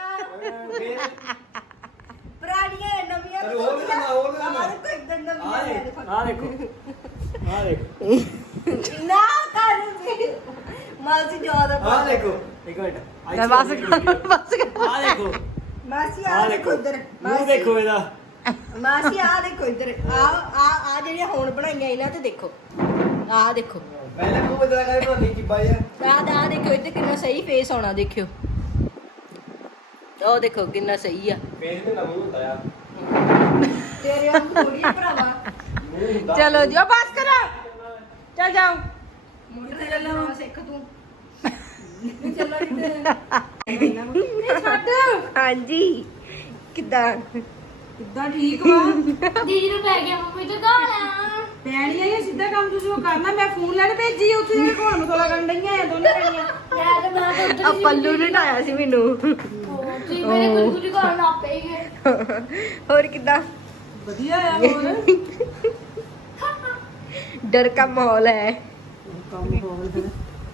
S4: ਪੁਰਾਣੀਆਂ ਨਵੀਆਂ
S5: ਅਰੇ ਹੋਰ ਵੀ ਦਿਖਾ, ਹੋਰ ਵੀ ਦਿਖਾ।
S4: ਕੋਈ ਇਦਾਂ
S5: ਆ ਦੇਖੋ ਆ ਦੇਖੋ
S4: ਨਾ ਕਰ ਵੀਡੀਓ ਮਾਸੀ ਜ਼ਿਆਦਾ
S5: ਆ ਦੇਖੋ। ਇੱਕ ਮਿੰਟ
S2: ਲੈ ਬਸ ਕਰ, ਬਸ ਕਰ।
S5: ਆ ਦੇਖੋ
S4: ਮਾਸੀ
S5: ਆ
S4: ਆ
S5: ਦੇਖੋ
S4: ਦੇਖੋ ਇੱਧਰ
S5: ਮੂੰਹ ਦੇਖੋ ਇਹਦਾ।
S4: ਮਾਸੀ ਆ ਦੇਖੋ ਇੱਧਰ ਆ ਜਿਹੜੀਆਂ ਹੁਣ ਬਣਾਈਆਂ ਇਹਨਾਂ ਤੇ ਦੇਖੋ। ਆ ਦੇਖੋ
S5: ਪਹਿਲੇ ਮੂੰਹ ਬਦਲਾ ਕਰੇ ਬਣਾਉਣੀ ਚਿੱਬਾ ਜਿਹਾ।
S4: ਆ ਦੇਖਿਓ ਇੱਧਰ ਕਿੰਨਾ ਸਹੀ ਫੇਸ ਆਉਣਾ ਦੇਖਿਓ। ਉਹ ਦੇਖੋ ਕਿੰਨਾ ਸਹੀ ਆ।
S5: ਫੇਸ ਤੇ ਨਾ ਮੂੰਹ ਹੁੰਦਾ ਆ।
S4: ਤੇਰੇ ਵਾਂਗ ਥੋੜੀ ਭਰਾਵਾ।
S5: ਮੂੰਹ ਹੁੰਦਾ।
S2: ਚਲੋ ਜੀ ਉਹ ਬਸ ਕਰੋ, ਚੱਲ ਜਾਓ।
S4: ਮੋਟਰਸਾਈਕਲ ਚਲਾਉਣਾ ਸਿੱਖ ਤੂੰ। ਚੱਲੋ
S2: ਛੱਡ।
S4: ਹਾਂਜੀ ਕਿੱਦਾਂ
S2: ਕਿੱਦਾਂ ਠੀਕ ਵਾ?
S3: ਦੀਦੀ ਨੂੰ ਪੈ ਗਿਆ ਮੰਮੀ ਤੇ ਗਾਲਾਂ।
S2: ਪੈਣੀ ਆ ਇਹ ਸਿੱਧਾ ਕੰਮ ਤੁਸੀਂ ਉਹ ਕਰਨਾ। ਮੈਂ ਫੋਨ ਲੈਣ ਭੇਜੀ ਉੱਥੇ ਜਾ ਕੇ ਘੋਲ ਮਸੋਲਾ ਕਰਨ ਡਈਆਂ ਆ ਦੋਨੇ ਜਣੀਆਂ।
S3: ਯਾਰ ਮੈਂ ਤਾਂ ਉੱਧਰ
S4: ਆ ਪੱਲੂ ਨੇ ਢਾਇਆ ਸੀ ਮੈਨੂੰ।
S3: ਜੀ ਮੇਰੇ ਕੁਝ ਕੁਝ ਗਾਲਾਂ ਆਪੇ ਹੀ ਗਏ।
S4: ਹੋਰ ਕਿੱਦਾਂ
S2: ਵਧੀਆ ਆ ਹੋਰ
S4: डर का माहौल है
S2: ਕੰਮ ਹੋਵੇ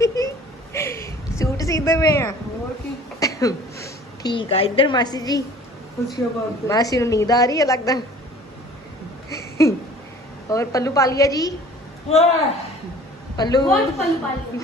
S4: सूट सीधे में आ
S2: ਹੋਰ ਕੀ
S4: ठीक है इधर मासी जी
S2: ਖੁਸ਼ੀਆਂ ਬਾਤ
S4: मासी को नींद आ रही है लगता और पल्लू पा लिया जी पल्लू
S3: ਬਹੁਤ ਪੱਲੂ ਪਾਲੀ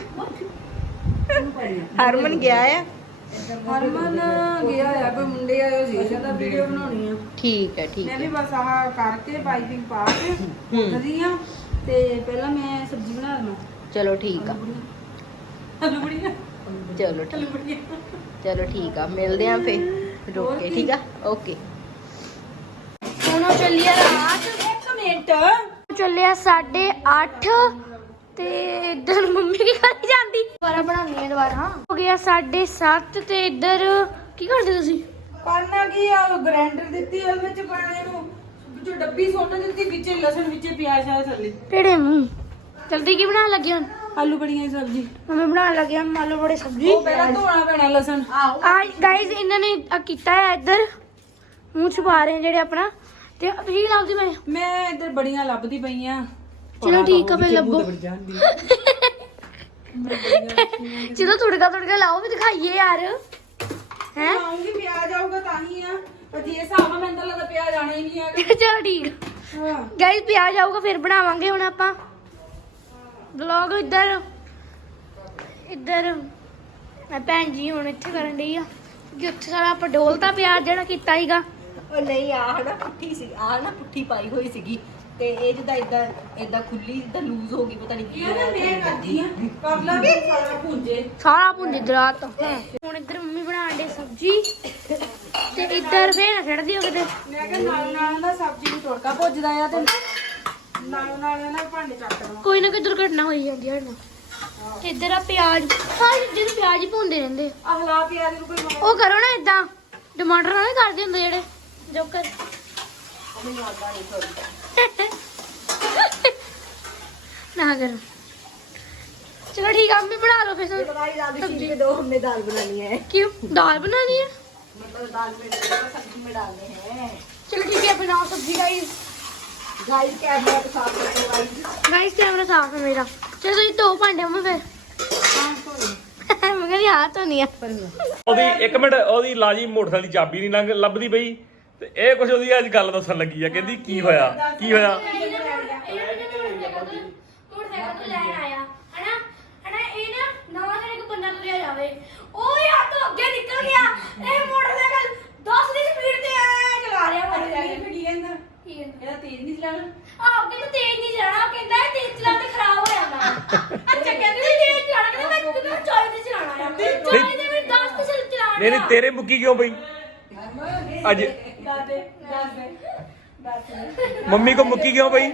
S4: हरमन गया है
S2: ਹਰਮਨ ਗਿਆ ਆ ਕੋਈ ਮੁੰਡੇ ਆਏ ਸੀ ਜਿਹਦਾ ਵੀਡੀਓ ਬਣਾਉਣੀ ਆ।
S4: ठीक है ठीक
S2: ਮੈਂ
S4: है
S2: ਵੀ ਬਸ ਆਹ ਕਰਕੇ ਪਾਈਪਿੰਗ ਪਾ ਕੇ ਉੱਠਦੀ ਆ ਤੇ ਪਹਿਲਾਂ ਮੈਂ ਸਬਜ਼ੀ ਬਣਾ ਲਵਾਂ।
S4: चलो ठीक है
S2: ਆਲੂ ਬੜੀਆਂ
S4: ਚਲੋ ਠੀਕ ਆ, ਮਿਲਦੇ ਆ ਫੇਰ ਰੁਕ ਕੇ, ਠੀਕ ਆ, ਓਕੇ।
S2: ਹੁਣ ਚੱਲਿਆ ਰਾਤ 1 ਮਿੰਟ ਚੱਲਿਆ 8:30 ਤੇ ਇੱਧਰ ਮੰਮੀ ਕੀ ਕਰੀ ਜਾਂਦੀ ਦੁਬਾਰਾ ਬਣਾਉਣੀ ਹੈ ਦੁਬਾਰਾ ਹੋ ਗਿਆ 7:30 ਤੇ ਇੱਧਰ ਕੀ ਕਰਦੇ ਤੁਸੀਂ
S6: ਕਰਨਾ ਕੀ ਆ ਗ੍ਰਾਈਂਡਰ ਦਿੱਤੀ ਉਹਦੇ ਵਿੱਚ ਪਾਣੇ ਨੂੰ ਜੋ ਡੱਬੀ ਸੁੱਟ ਦਿੱਤੀ ਵਿੱਚ ਲਸਣ ਵਿੱਚ ਪਿਆਜ਼ ਆ ਥੱਲੇ
S2: ਟੇੜੇ ਮੂੰਹ ਜਲਦੀ ਕੀ ਬਣਾਉਣ ਲੱਗੇ ਹੁਣ
S6: ਆਲੂ ਬੜੀਆਂ ਦੀ ਸਬਜ਼ੀ
S2: ਮੰਮੀ ਬਣਾਉਣ ਲੱਗੇ ਹਨ ਆਲੂ ਬੜੇ ਸਬਜ਼ੀ
S6: ਉਹ ਪਹਿਲਾਂ ਧੋਣਾ ਪੈਣਾ ਲਸਣ
S2: ਆ ਗਾਇਜ਼ ਇਹਨਾਂ ਨੇ ਆਹ ਕੀਤਾ ਹੈ ਇੱਧਰ ਮੂੰਹ ਛੁਪਾ ਰਹੇ ਜਿਹੜੇ ਆਪਣਾ ਤੇ ਕੀ ਲੱਭਦੀ
S6: ਮੈਂ ਇੱਧਰ ਬੜੀਆਂ ਲੱਭਦੀ ਪਈ ਆ
S2: ਚਲੋ ਠੀਕ ਆ ਫੇ ਲੱਭੋ ਚਲੋ ਤੁੜਕਾ ਲਾਓ ਵੀ ਦਿਖਾਈਏ ਯਾਰ ਹੈ
S6: ਆਉਂਗੀ ਪਿਆਜ਼ ਆਊਗਾ ਤਾਂ ਹੀ ਆ ਪਰ ਜੇ ਹਿਸਾਬ ਆ ਮੈਨੂੰ ਤਾਂ ਲੱਗਦਾ ਪਿਆਜ਼ ਆਣਾ ਹੀ ਨਹੀਂ ਆਗਾ
S2: ਚਲੋ ਠੀਕ
S6: ਹਾਂ
S2: ਗਾਇਜ਼ ਪਿਆਜ਼ ਆਊਗਾ ਫਿਰ ਬਣਾਵਾਂਗੇ ਹੁਣ ਆਪਾਂ ਵਲੌਗ ਇੱਧਰ ਮੈਂ ਭੈਣ ਜੀ ਹੁਣ ਇੱਥੇ ਕਰਨ ਡਈ ਆ ਕਿ ਉੱਥੇ ਸਾਰਾ ਆਪਾਂ ਡੋਲਤਾ ਪਿਆਜ਼ ਜਿਹੜਾ ਕੀਤਾ ਸੀਗਾ
S4: ਉਹ ਨਹੀਂ ਆ ਨਾ ਪੁੱਠੀ ਸੀ, ਆ ਨਾ ਪੁੱਠੀ ਪਾਈ ਹੋਈ ਸੀਗੀ ਤੇ ਇਹ ਜਿੱਦਾਂ ਇਦਾਂ ਖੁੱਲੀ ਜਿੱਦਾਂ ਲੂਜ਼ ਹੋ ਗਈ, ਪਤਾ ਨਹੀਂ ਕੀ
S6: ਇਹ ਨਾ ਮੈਂ ਕਰਦੀ ਆ ਕਰ ਲਾ ਸਾਰਾ ਭੁੰਜੇ
S2: ਸਾਰਾ ਭੁੰਜ ਦਰਾਤ ਹੁਣ ਇੱਧਰ ਮੰਮੀ ਬਣਾਉਣ ਦੇ ਸਬਜ਼ੀ ਤੇ ਇੱਧਰ ਫੇਰ ਛੱਡਦੀ ਹੋ ਕਿਤੇ
S6: ਮੈਂ ਕਿਹਾ ਨਾਲ ਨਾ ਸਬਜ਼ੀ ਨੂੰ ਤੜਕਾ ਭੁੱਜਦਾ ਆ ਤੇ ਨਾਲ ਨਾ ਭਾਂਡੇ ਚੱਕ ਲਵਾਂ
S2: ਕੋਈ ਨਾ ਕੋਈ ਦੁਰਘਟਨਾ ਹੋਈ ਜਾਂਦੀ ਹੈ ਨਾ ਤੇ ਇੱਧਰ ਆ ਪਿਆਜ਼ ਸਾਰੀ ਚੀਜ਼ ਪਿਆਜ਼ ਹੀ ਭੁੰਦੇ ਰਹਿੰਦੇ
S6: ਆ ਹਲਾ ਪਿਆਜ਼ ਨੂੰ ਕੋਈ
S2: ਉਹ ਕਰੋ ਨਾ ਇਦਾਂ ਟਮਾਟਰ ਨਾਲ ਕਰਦੇ ਹੁੰਦੇ ਜਿਹੜੇ ਜੋਕਰ ਨਾ ਕਰੋ चलो ठीक है अम्मी बना लो फिर सब्जी
S4: दो हमने दाल बनानी है,
S2: क्यों दाल बनानी है
S4: मतलब दाल में सब्जी में डालने हैं।
S2: चलो ठीक है बनाओ सब्जी गाइस
S4: गाइस कैमरा तो साफ कर दो गाइस।
S2: गाइस कैमरा साफ है मेरा चलो तो दो भांडे मम्मी फिर मगर यार तो नहीं है
S1: ਉਹਦੀ 1 ਮਿੰਟ ਉਹਦੀ ਲਾਜੀ ਮੋਟਰਸਾਈਕਲ ਦੀ ਚਾਬੀ ਨਹੀਂ ਲੰਘ ਲੱਭਦੀ ਪਈ ਤੇ ਇਹ ਕੁਝ ਉਹਦੀ ਅੱਜ ਗੱਲ ਦੱਸਣ ਲੱਗੀ ਆ ਕਹਿੰਦੀ ਕੀ ਹੋਇਆ
S2: मोटरसाइकिल तो लैन आया है ना ये ना नवा से एक बंदा तुरिया जावे ओ यार तो आगे निकल गया ए मोटरसाइकिल 10 की स्पीड ते चला रहा मोटरसाइकिल
S6: ਕੀ ਕਹਿੰਦਾ
S2: ठीक है
S6: ਇਹਦਾ ਤੇਜ਼ ਨਹੀਂ ਚਲਾਣਾ
S2: आपके तो तेज नहीं चलाना कहता है तेज चलाते खराब हो जाना अच्छा कहते हैं तेज चलाना कहता मैं तुम्हें 40 से चलाना है 40 से भी 10 से चलाना
S1: ਨਹੀਂ ਤੇਰੇ ਮੁੱਕੀ ਕਿਉਂ ਪਈ ਅੱਜ ਮੰਮੀ ਕੋ ਮੁੱਕੀ ਕਿਉਂ ਪਈ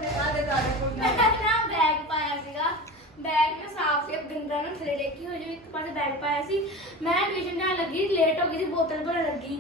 S2: ना बैग पाया सीगा बैग में साफ से गंदा ना थले लेके हो जो एक पासे बैग पाया सी मैं ट्यूशन जाने लगी लेट हो गई थी बोतल भरन लगी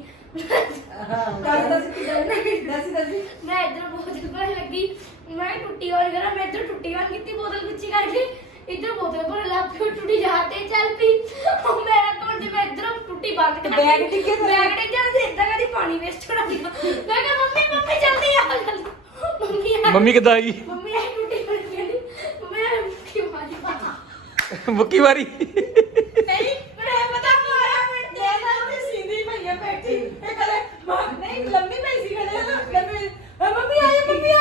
S2: मैं इधर बोतल भरन लगी मैं टुट्टी और करा मैं इधर टुट्टी बन की बोतल पीछे करके इधर बोतल भरन लग पई टुट्टी जाते चल पी मेरा तो जब मैं इधर टुट्टी बंद कर बैग डिगे से इधर का पानी वेस्ट छोड़ा दिया मैं कहा मम्मी जल्दी आ जल्दी
S1: ਮੰਮੀ ਕਿੱਦਾਂ ਆ ਗਈ
S2: मम्मी आई टूटी पड़ गई मम्मी ने मुक्की मारी पा
S1: ਮੁੱਕੀ ਵਾਰੀ
S6: ਨਹੀਂ ਮੈਂ ਪਤਾ ਮਾਰਾ ਮਿੰਟ ਦੇ ਨਾਲ ਉਹਨੇ ਸੀधी ਭਈਆ ਬੈਠੀ ਇਹ ਕਹੇ ਨਹੀਂ ਲੰਮੀ ਪਈ ਸੀ ਕਹੇ ਲੰਮੀ ਮੰਮੀ ਆਈ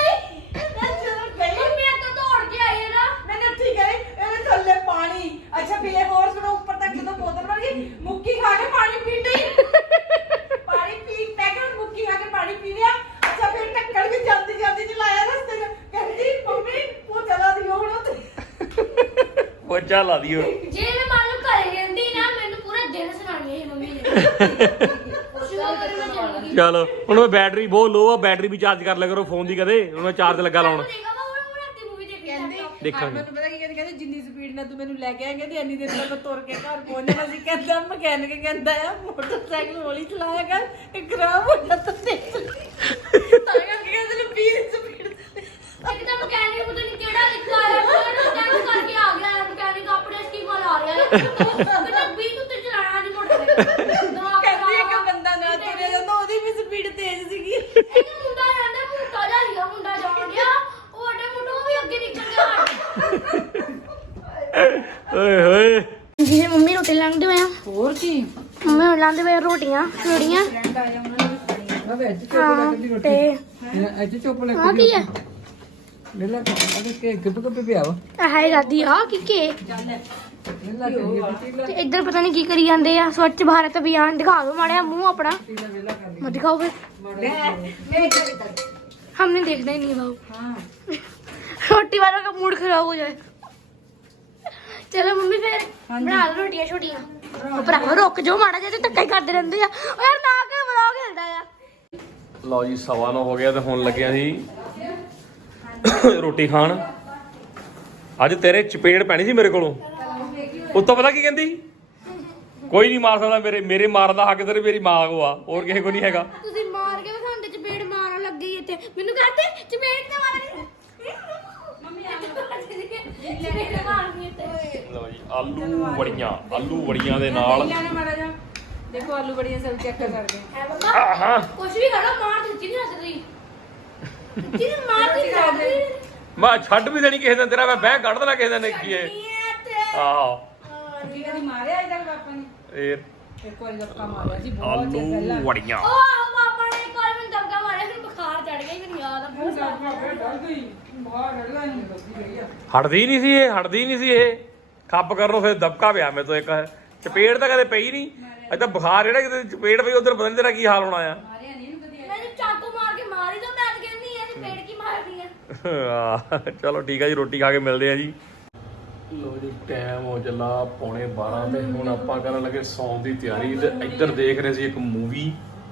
S6: ਚਲੋ ਗਈ
S2: मम्मी तो दौड़ के आई है ना
S6: मैंने ठीक है ਇਹਦੇ ਥੱਲੇ ਪਾਣੀ ਅੱਛਾ ਫਿਰ ਹੋਰ ਸੁਣੋ ਉੱਪਰ ਤੱਕ ਜਦੋਂ ਬੋਤਲ ਭਰ ਗਈ ਮੁੱਕੀ ਖਾ ਕੇ ਪਾਣੀ ਪੀ ਲਈ ਪਾਣੀ ਪੀ ਮੈਂ ਕਿਹਾ ਮੁੱਕੀ ਖਾ ਕੇ ਪਾਣੀ ਪੀ ਲਿਆ ਅੱਛਾ ਫਿਰ ਟੱਕਰ ਵੀ ਜਲਦੀ ਚਲਾਇਆ ਰਸਤੇ ਵਿੱਚ ਕਹਿੰਦੀ ਮੰਮੀ ਉਹ ਚਲਾ ਦਿਓ ਹੁਣ ਉੱਥੇ
S1: ਪੋਚਾ ਲਾ ਦਿਓ
S2: जे मैं मालूम कर रहंदी ना मैंने पूरा दिन सुनानी है मम्मी ने शुगर में चल गई
S1: ਚਲੋ ਹੁਣ ਮੈਂ ਬੈਟਰੀ ਬਹੁਤ ਲੋ ਆ ਬੈਟਰੀ ਵੀ ਚਾਰਜ ਕਰ ਲਿਆ ਕਰੋ ਫੋਨ ਦੀ ਕਦੇ ਹੁਣ ਮੈਂ ਚਾਰਜ ਲੱਗਾ ਲਾਉਣ
S2: देखा वो राती मूवी देख
S6: ਕਹਿੰਦੀ
S1: ਦੇਖਾਂਗੇ।
S6: ਮੈਨੂੰ ਪਤਾ ਕੀ ਕਹਿੰਦੀ ਜਿੰਨੀ ਸਪੀਡ ਨਾਲ ਤੂੰ ਮੈਨੂੰ ਲੈ ਕੇ ਆਇਆ ਕਹਿੰਦੀ ਇੰਨੀ ਦੇਰ ਤੱਕ ਮੈਂ ਤੁਰ ਕੇ ਘਰ ਪਹੁੰਚਣਾ ਸੀ ਕਹਿੰਦਾ ਮਕੈਨਿਕ ਕਹਿੰਦਾ ਆ ਮੋਟਰਸਾਈਕਲ ਹੌਲੀ ਚਲਾਇਆ ਕਰ ਇਹ ਖਰਾਬ ਹੋ ਜਾਂਦਾ ਤੇ ਤਾਂ ਕਰਕੇ ਕਹਿੰਦੇ ਨੇ 20 ਸਪੀਡ
S2: एकदम मैकेनिक पता नहीं केड़ा लिखा है मैकेनिक करके आ गया है मैकेनिक अपने स्कीम वाला आ रहा है बेटा 20 तो चलाना नहीं मोटरसाइकिल
S6: ਕਹਿੰਦੀ ਇੱਕ ਬੰਦਾ ਨਾ ਤੁਰਿਆ ਜਾਂਦਾ ਉਹਦੀ ਵੀ ਸਪੀਡ ਤੇਜ਼ ਸੀਗੀ
S2: एक मुंडा रहंदा मुंडा जा लिया मुंडा जान गया ओ अटे मुंडा भी आगे निकल गया
S1: ਓਏ ਹੋਏ
S2: जी मम्मी रोटी लांदे होया
S6: ਹੋਰ ਕੀ
S2: मम्मी लांदे होया रोटियां छोड़ियां
S6: ਫਰੈਂਡ ਆਇਆ ਉਹਨਾਂ ਨੇ ਖਾਣੀ ਅੱਜ
S2: हां ते
S6: ਅੱਜ ਚੁੱਪ ਲੈ
S2: हां की है
S6: ਲੈ ਲੈ ਅਗੇ ਕੇ ਗੱਪ ਪਿਆ ਵਾ
S2: ਹਾਏ ਦਾਦੀ ਆ ਕੀ ਕੇ
S6: ਲੈ ਲੈ
S2: ਤੇ ਇੱਧਰ ਪਤਾ ਨਹੀਂ ਕੀ ਕਰੀ ਜਾਂਦੇ ਆ ਸਵੱਛ ਭਾਰਤ ਅਭਿਆਨ ਦਿਖਾ ਦਿਓ ਮਾੜਿਆ ਮੂੰਹ ਆਪਣਾ ਮਤ ਦਿਖਾਓ ਫਿਰ हमने देखना ही नहीं भाव
S6: हाँ
S2: रोटी वालों का मूड खराब हो जाए
S3: ਚਲੋ ਮੰਮੀ ਫਿਰ ਬਣਾ ਲਓ ਰੋਟੀਆਂ ਛੋਟੀਆਂ ਉਹ ਭਰਾਵਾ ਰੁਕ ਜਾਓ ਮਾੜਾ ਜਿਹਾ ਤੇ ਧੱਕਾ ਹੀ ਕਰਦੇ ਰਹਿੰਦੇ ਆ ਓ ਯਾਰ ਨਾ ਕਰ ਵਲੌਗ ਹਿਲਦਾ ਆ
S1: ਲਓ ਜੀ 9:15 ਹੋ ਗਿਆ ਤੇ ਹੁਣ ਲੱਗਿਆ ਸੀ ਰੋਟੀ ਖਾਣ। ਅੱਜ ਤੇਰੇ ਚਪੇੜ ਪੈਣੀ ਸੀ ਮੇਰੇ ਕੋਲੋਂ। ਉੱਤੋਂ ਪਤਾ ਕੀ ਕਹਿੰਦੀ, ਕੋਈ ਨਹੀਂ ਮਾਰ ਸਕਦਾ ਮੇਰੇ ਮਾਰਨ ਦਾ ਹੱਕ ਤੇਰੇ ਮੇਰੀ ਮਾਂ ਕੋ ਆ, ਹੋਰ ਕਿਸੇ ਕੋ ਨਹੀਂ ਹੈਗਾ।
S3: ਤੁਸੀਂ ਮਾਰ ਕੇ ਵਿਖਾਉਂਦੇ ਚਪੇੜ ਮਾਰਨ ਲੱਗੀ ਇੱਥੇ ਮੈਨੂੰ ਕਹਤੇ ਚਪੇੜ ਤੇ ਮਾਰਨੀ ਮੰਮੀ ਚਪੇੜ ਮਾਰਨੀ ਇੱਥੇ।
S1: ਲਓ ਜੀ ਆਲੂ ਵੜੀਆਂ ਦੇ ਨਾਲ।
S2: ਦੇਖੋ ਆਲੂ ਬੜੀਆਂ ਸਭ ਚੈੱਕ ਕਰਦੇ
S1: ਆਹਾਂ
S3: ਕੁਛ ਵੀ ਕਰੋ ਮਾਰ ਦਿੱਤੀ ਨਹੀਂ ਹੱਸਦੀ ਦਿੱਤੀ ਮਾਰ ਦਿੱਤੀ
S1: ਮੈਂ ਛੱਡ ਵੀ ਦੇਣੀ ਕਿਸੇ ਦਿਨ, ਤੇਰਾ ਮੈਂ ਬਹਿ ਕੱਢ ਦੇਣਾ ਕਿਸੇ ਦਿਨ ਕੀ ਹੈ। ਆਹੋ
S2: ਜੀ ਕਦੀ ਮਾਰਿਆ ਇਧਰ ਪਾਪਾ ਨੇ
S1: ਇਹ
S2: ਇੱਕ ਵਾਰੀ ਧੱਕਾ ਮਾਰਿਆ ਜੀ ਬਹੁਤ ਚਿਰ ਪਹਿਲਾਂ।
S1: ਆਲੂ ਵੜੀਆਂ।
S3: ਉਹ ਆਹ ਪਾਪਾ ਨੇ ਇੱਕ ਵਾਰ ਮੈਨੂੰ ਧੱਕਾ ਮਾਰਿਆ ਫਿਰ ਬੁਖਾਰ ਚੜ ਗਿਆ ਮੈਨੂੰ ਯਾਦ ਆ ਬਹੁਤ
S1: ਹਟਦੀ ਨਹੀਂ ਸੀ ਇਹ ਖੱਪ ਕਰਨੋਂ ਫਿਰ ਦਬਕਾ ਪਿਆ ਮੇਰੇ ਤੋਂ ਇੱਕ। ਚਪੇੜ ਤਾਂ ਕਦੇ ਪਈ ਨਹੀਂ, ਅੱਜ ਤਾਂ ਬੁਖਾਰ ਜਿਹੜਾ ਕਿਤੇ ਚਪੇੜ ਪਈ ਉਧਰ ਪਤਾ ਨਹੀਂ ਤੇਰਾ ਕੀ ਹਾਲ ਹੋਣਾ ਆ।
S3: ਮੈਨੂੰ ਚਾਕੂ ਮਾਰ ਕੇ ਮਾਰੀ ਤਾਂ ਮੈਂ ਕਹਿੰਦੀ ਆ ਚਪੇੜ ਕੀ ਮਾਰਦੀ ਆ।
S1: ਚਲੋ ਠੀਕ ਆ ਜੀ, ਰੋਟੀ ਖਾ ਕੇ ਮਿਲਦੇ ਆ ਜੀ। ਲੋ ਜੀ ਟਾਈਮ ਹੋ ਚੱਲਾ 11:15 ਤੇ ਹੁਣ ਆਪਾਂ ਕਰਨ ਲੱਗੇ ਸੌਣ ਦੀ ਤਿਆਰੀ। ਤੇ ਇੱਧਰ ਦੇਖ ਰਹੇ ਸੀ ਇੱਕ ਮੂਵੀ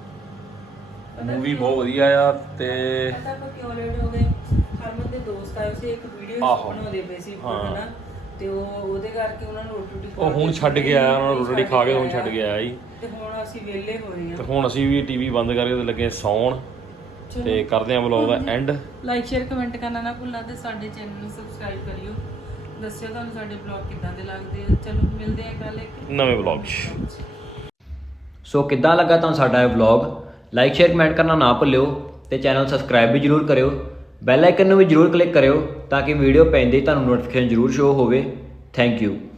S1: ਬਹੁਤ ਵਧੀਆ ਆ। ਤੇ
S6: ਪਤਾ ਕੋ ਕਿਉਂ ਲੇਟ ਹੋ ਗਏ, ਹਰਮਨ ਦੇ ਦੋਸਤ ਆਏ ਸੀ, ਇੱਕ ਵੀਡੀਓ
S1: ਆਹੋ।
S6: ਬਣਾਉਂਦੇ ਪਏ ਸੀ
S1: ਹਾਂ।
S6: ਹਨਾ, ਤੇ ਉਹਦੇ ਕਰਕੇ ਉਹਨਾਂ ਨੂੰ ਰੋਟੀ
S1: ਉਹ ਹੁਣ ਛੱਡ ਕੇ ਆਇਆ, ਉਹਨਾਂ ਨੂੰ ਰੋਟੀ ਖਾ ਕੇ ਹੁਣ ਛੱਡ ਕੇ ਆਇਆ ਜੀ।
S6: ਤੇ ਹੁਣ ਅਸੀਂ ਵਿਹਲੇ ਹੋਏ ਆ।
S1: ਤੇ ਹੁਣ ਅਸੀਂ ਵੀ ਟੀਵੀ ਬੰਦ ਕਰਕੇ ਤੇ ਲੱਗੇ ਸੌਣ ਤੇ ਕਰਦੇ ਆ ਵਲੌਗ ਦਾ ਐਂਡ।
S6: ਲਾਈਕ ਸ਼ੇਅਰ ਕਮੈਂਟ ਕਰਨਾ ਨਾ ਭੁੱਲਣਾ ਤੇ ਸਾਡੇ ਚੈਨਲ ਨੂੰ ਸਬਸਕ੍ਰਾਈਬ ਕਰਿਓ। ਦੱਸਿਓ ਤੁਹਾਨੂੰ ਸਾਡੇ ਵਲੌਗ ਕਿੱਦਾਂ ਦੇ ਲੱਗਦੇ ਆ। ਚਲੋ ਮਿਲਦੇ ਆ ਕੱਲ ਇੱਕ
S1: ਨਵੇਂ ਵਲੌਗ 'ਚ।
S5: ਸੋ ਕਿੱਦਾਂ ਲੱਗਾ ਤੁਹਾਨੂੰ ਸਾਡਾ ਇਹ ਵਲੌਗ? ਲਾਈਕ ਸ਼ੇਅਰ ਕਮੈਂਟ ਕਰਨਾ ਨਾ ਭੁੱਲਿਓ ਤੇ ਚੈਨਲ ਸਬਸਕ੍ਰਾਈਬ ਵੀ ਜਰੂਰ ਕਰਿਓ। ਬੈਲ ਆਈਕਨ ਨੂੰ ਵੀ ਜਰੂਰ ਕਲਿੱਕ ਕਰਿਓ ਤਾਂ ਕਿ ਵੀਡੀਓ ਪੈਂਦੇ ਹੀ ਤੁਹਾਨੂੰ ਨੋਟੀਫਿਕੇਸ਼ਨ ਜਰੂਰ ਸ਼ੋ ਹੋਵੇ। Thank you.